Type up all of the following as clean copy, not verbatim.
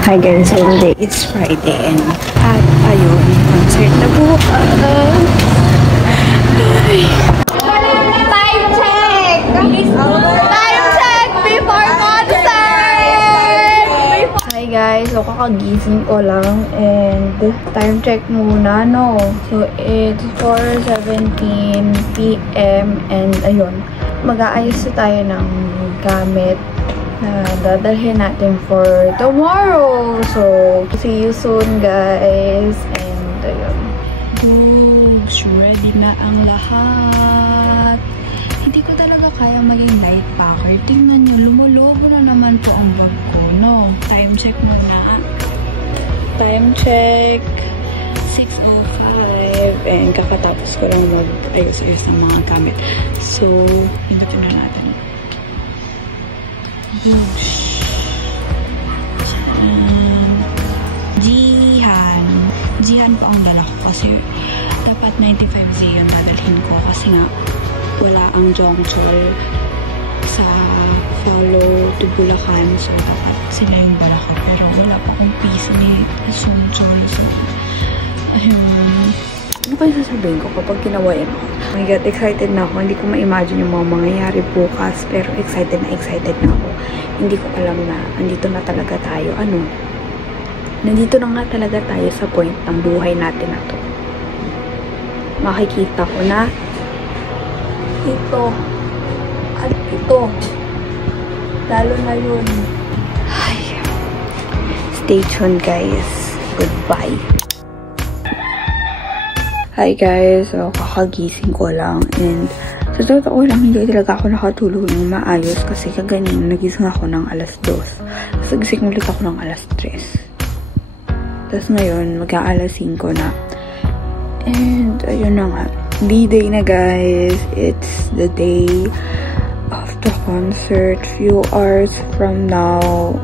Hi guys, today it's Friday and ayun, concert na bukas. Time check! Time check before concert! Hi guys, so kakagising ko lang and time check muna, no? So it's 4:17 PM and ayun, mag-aayos na tayo ng gamit na dadalhin natin for tomorrow. So, see you soon guys. And ayun. Googs, ready na ang lahat. Hindi ko talaga kaya maging light packer. Tingnan nyo, lumulobo na naman po ang bag ko, no? Time check muna. Time check. 6:05. And kakatapos ko lang mag-ayos-ayos ng mga gamit. So, hindutin na natin. Jihan po ang dala ko kasi dapat 95Z yung dadalhin ko kasi nga wala ang Jongchol sa follow to Bulacan, so dapat sila yung dala ko pero wala pa akong piso ni Jongchol, so ayun. Ano kayo sasabihin ko kapag ginawa yan ako? Oh my god, excited na ako. Hindi ko ma-imagine yung mga mangyayari bukas. Pero excited na ako. Hindi ko alam na andito na talaga tayo. Ano? Nandito na nga talaga tayo sa point ng buhay natin na to. Makikita ko na ito at ito. Lalo na yun. Ay. Stay tuned guys. Goodbye. Hi guys, so kakagising ko lang and sa totoo lang hindi talaga ako nakatulog ng maayos kasi kaganina nagising ako ng alas 2. Tapos nagising ulit ako ng alas 3. Tapos ngayon mag-aalas 5 na. And ayun na nga, D-Day na guys. It's the day of the concert. Few hours from now,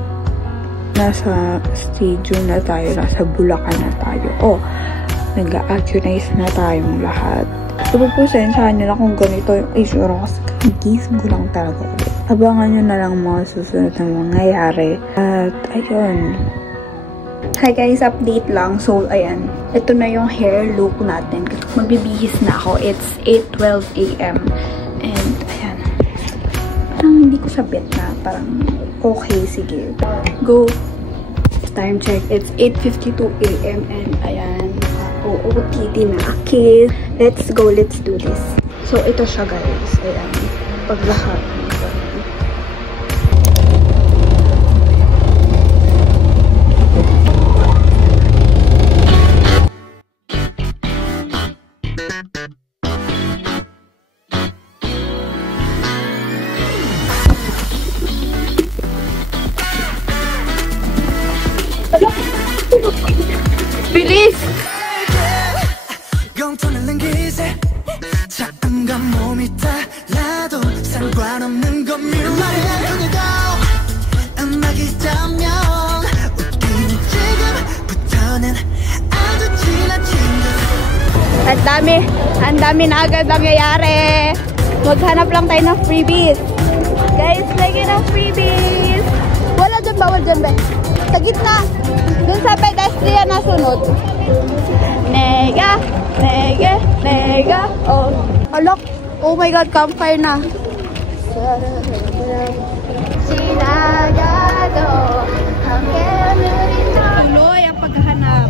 nasa stadium na tayo, nasa Bulacan na tayo. Oh, nag-a-actualize na tayong lahat. So, pagpusensyahan nyo na kung ganito yung issue kasi kagising ko lang talaga ulit. Abangan nyo na lang mga susunod na mangyayari. At, ayun. Hi guys, update lang. So, ayan. Ito na yung hair look natin. Magbibihis na ako. It's 8:12 AM. And, ayan. Parang hindi ko sabit na. Parang, okay, sige. Go. Time check. It's 8:52 AM. And, ayan. OOTD na. Okay, let's go. Let's do this. So, ito siya guys. Ayan. Paglahat. Bilis! Ang dami na agad nangyayari. Maghanap lang tayo ng freebies. Guys, lagyan ng freebies. Wala dyan, bawal dyan, be. Sa gitna. Dun sa pedestrian na sunod. Nega, nega, nega. Oh, alok. Oh my god, campfire na. Sinagado. Tuloy ang paghahanap.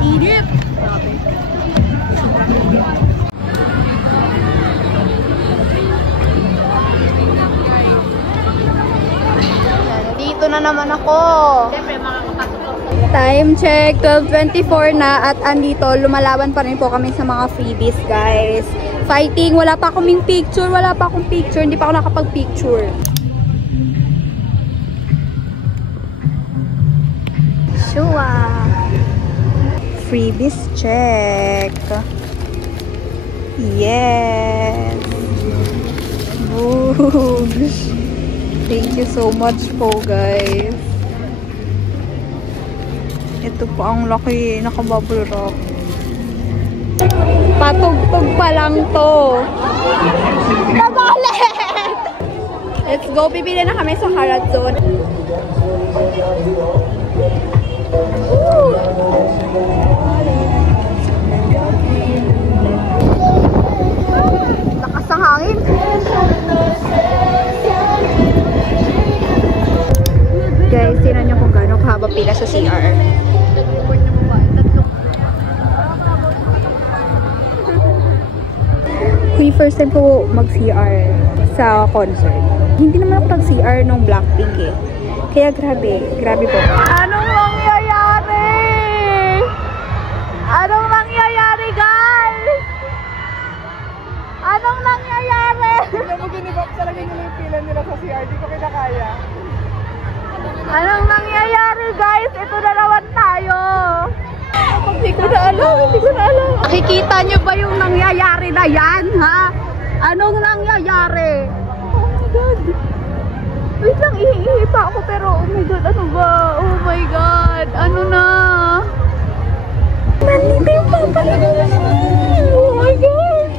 Init. Grabe. Sobrang init. Dito na naman ako. Time check, 12:24 na at andito, lumalaban pa rin po kami sa mga freebies, guys. Fighting, wala pa akong picture, hindi pa ako nakapag-picture. Shua! Freebies check. Yes! Boogs! Thank you so much po, guys. Ito po ang laki, naka-bubble wrap. Patugtog pa lang to. Nabalit! Let's go, bibili na kami sa Harat Zone. Guys, tinan nyo kung gaano kahaba pila sa CR. First time ko mag-CR sa concert. Hindi naman ako nag-CR nung Blackpink eh. Kaya grabe po. Anong nangyayari? Anong nangyayari, guys? Anong nangyayari? Hindi mo ginibap talaga yung pila nila sa CR. Di ko kinakaya. Anong nangyayari, guys? Ito na naman tayo. Hindi ko na alam. Nakikita nyo ba yung nangyayari na yan, ha? Anong nangyayari? Oh my God. Wait lang, ihi pa ako pero oh my God, ano ba? Oh my God, ano na? Nandito yung papalit na naman. Oh my God.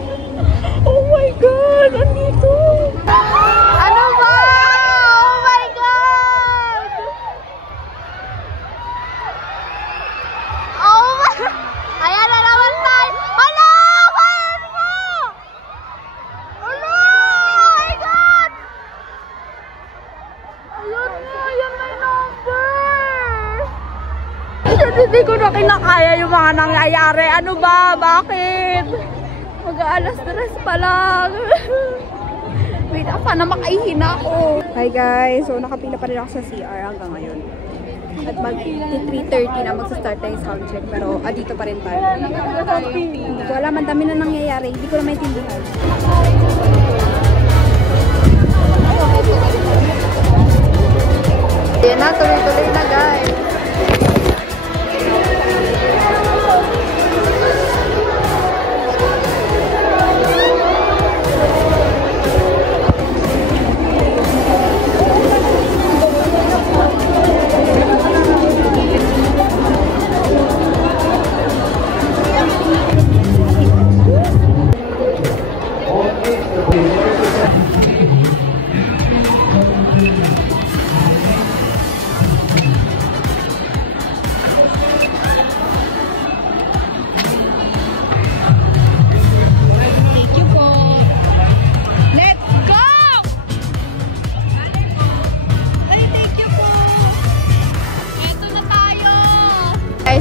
Oh my God, nandito. Ano ba? Oh my God. Oh my God. Ayan na naman tayo. Hala! Kain mo! Hala! Oh my God! Ayun nga, yan may number! Shit, hindi ko na kinakaya yung mga nangyayari. Ano ba? Bakit? Mag-aalas 3 pa lang. Wait, paano makaihina ako? Hi guys! So, nakapila pa rin ako sa CR hanggang ngayon. At mag-3:30 na magsa-start tayo soundcheck. Pero, dito pa rin tayo. Hindi ko alam, ang dami na nangyayari. Hindi ko na maintindihan. Ayan na, tuloy-tuloy na guys.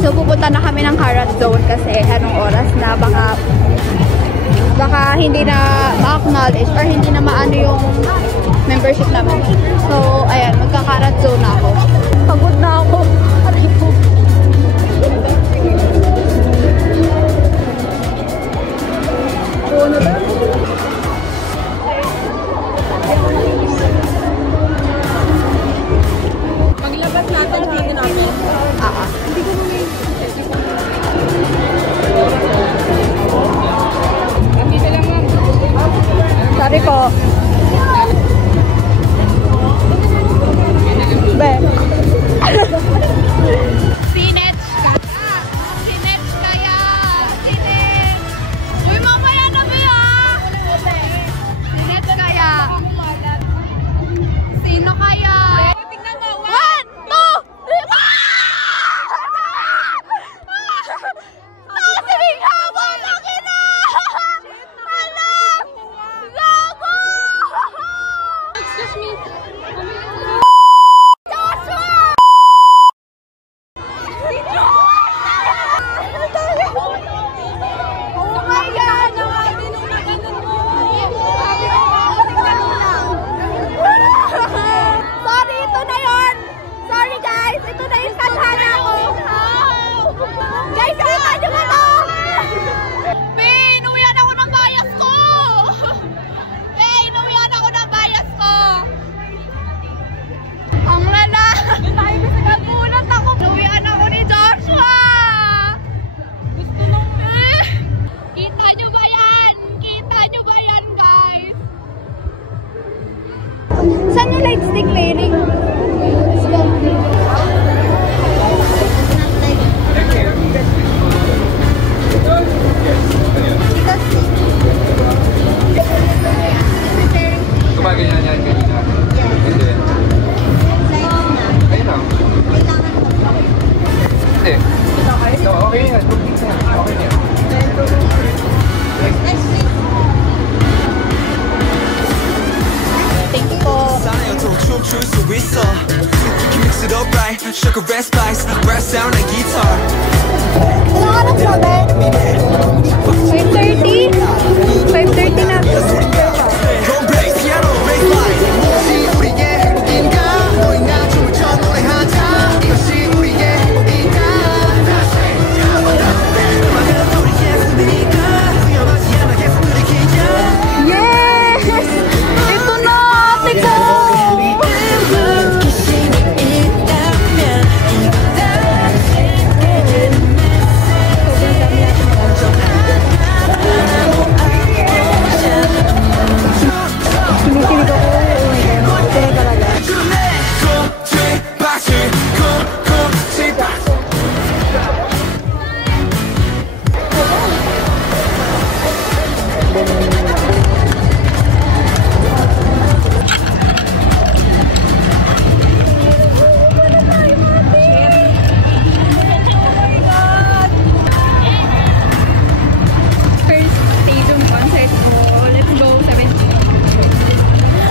So pupunta na kami ng Karat Zone kasi anong oras na baka hindi na ma-acknowledge or hindi na maano yung membership namin. So ayan, magka-Karat Zone na ako. Pagod na ako. Aray po. Paglabas natin, hindi namin. Hindi ko naman. Dito lang lang. Sorry po. Be. Sinets ka. Sinets kaya. Sinets. Uy, mamaya na ba yan? Sinets kaya. Sino kaya? Tingnan mo. 1, 2, 3. Nakasibing habang nakina! Hala! Gago! Excuse me. Joshua! Si oh my God! Sorry, ito na yun! Sorry guys! Ito na yung tadhana ko! Guys, kita nyo ba to? Inuwihan ako ng bias ko! Inuwihan ako ng bias ko! Ang lala! Nagulat ako! Inuwihan ako ni Joshua! Gusto nung kita nyo ba yan? Kita nyo ba yan, guys? Saan yung light stick pairing? Let's go! mix it up right, sugar and spice, brass sound and guitar. Ano oras na, Ben? 5:30? 5:30 na. Drum bass, piano, bass line. 이것이 우리의 행복인가? 너희가 춤을 춰 노래하자. 이것이 우리의 행복인가? 음악은 우리의 꿈이니까 위험하지 않아 계속 들이키자. Yes! Ito na, ate ko! Kinikilig ako. Kaya talaga. First stadium concert ko. Let's go, 17.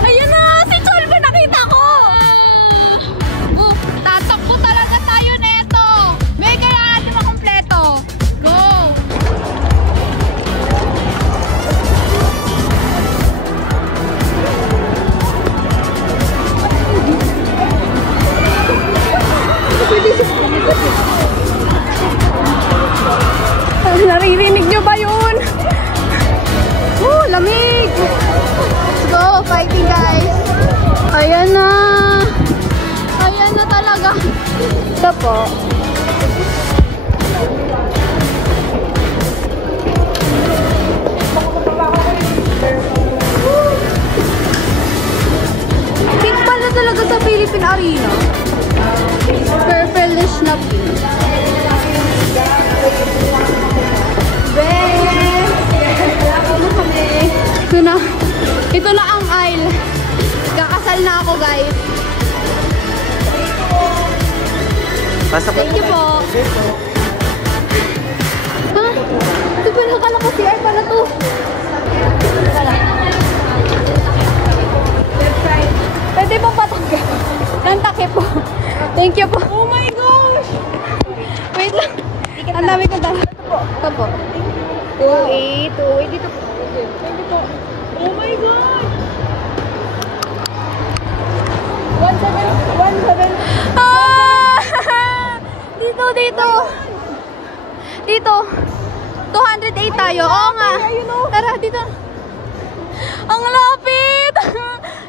Ayun na! Si Cholba nakita ko! Tatakbo talaga tayo neto! May kailangan natin makompleto! Go! Naririnig nyo ba yun? Lamig! Let's go! Fighting, guys! Ayan na! Ayan na talaga! Ito po. Pink pala talaga sa Philippine Arena. Purple-ish na pink. Ito na ang aisle. Kakasal na ako, guys. Thank you po. Ha? Ito ba nakala ko CR pala to? Pwede po patangga. Nantake po. Thank you po. Oh my gosh! Wait lang. Ang dami ko dahil. Ito po. 2-8. Dito po. Thank you po. Oh my God! 1-7. Ah! Dito. 208 tayo. Oo nga. Tara, dito. Ang lapit!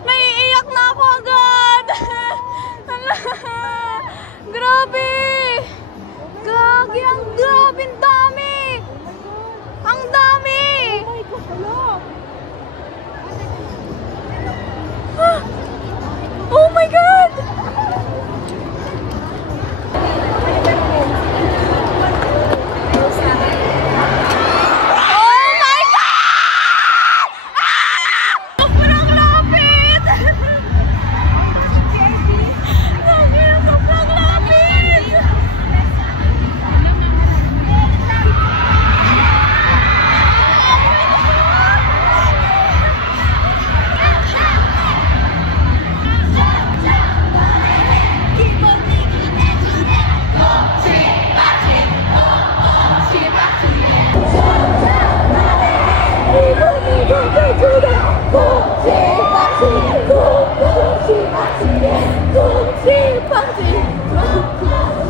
Naiiyak na ako agad. Grabe! Gagi, ang grabe, ang dami! Ang dami! Oh my God! Oh my God! Sobrang lapit! Sobrang lapit!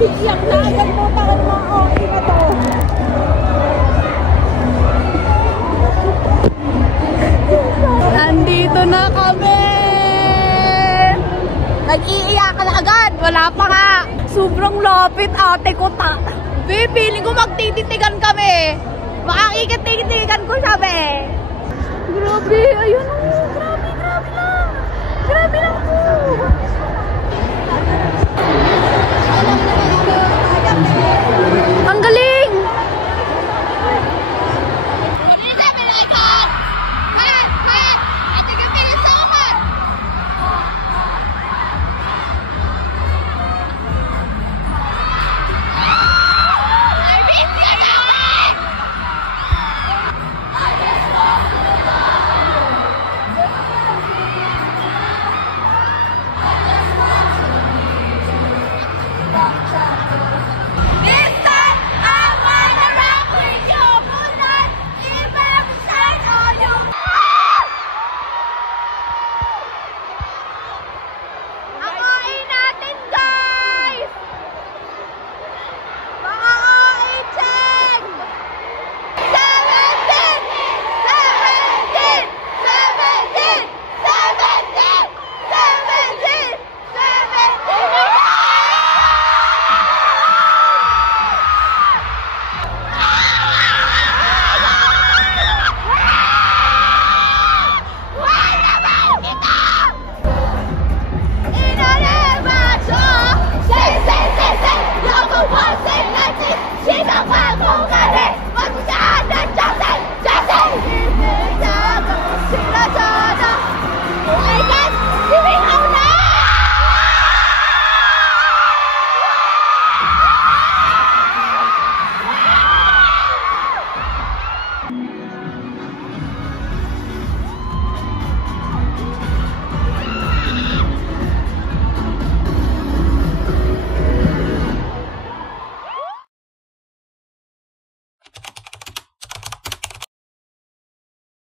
Iyak na agad mo, takot mo ako, ina to. Nandito na kami! Nag-iiyak na agad, wala pa nga. Sobrang lapit, ate ko ta. Feeling ko magtititigan kami. Makakikititigan ko siya, be. Grabe, ayun o. Grabe lang. Grabe lang.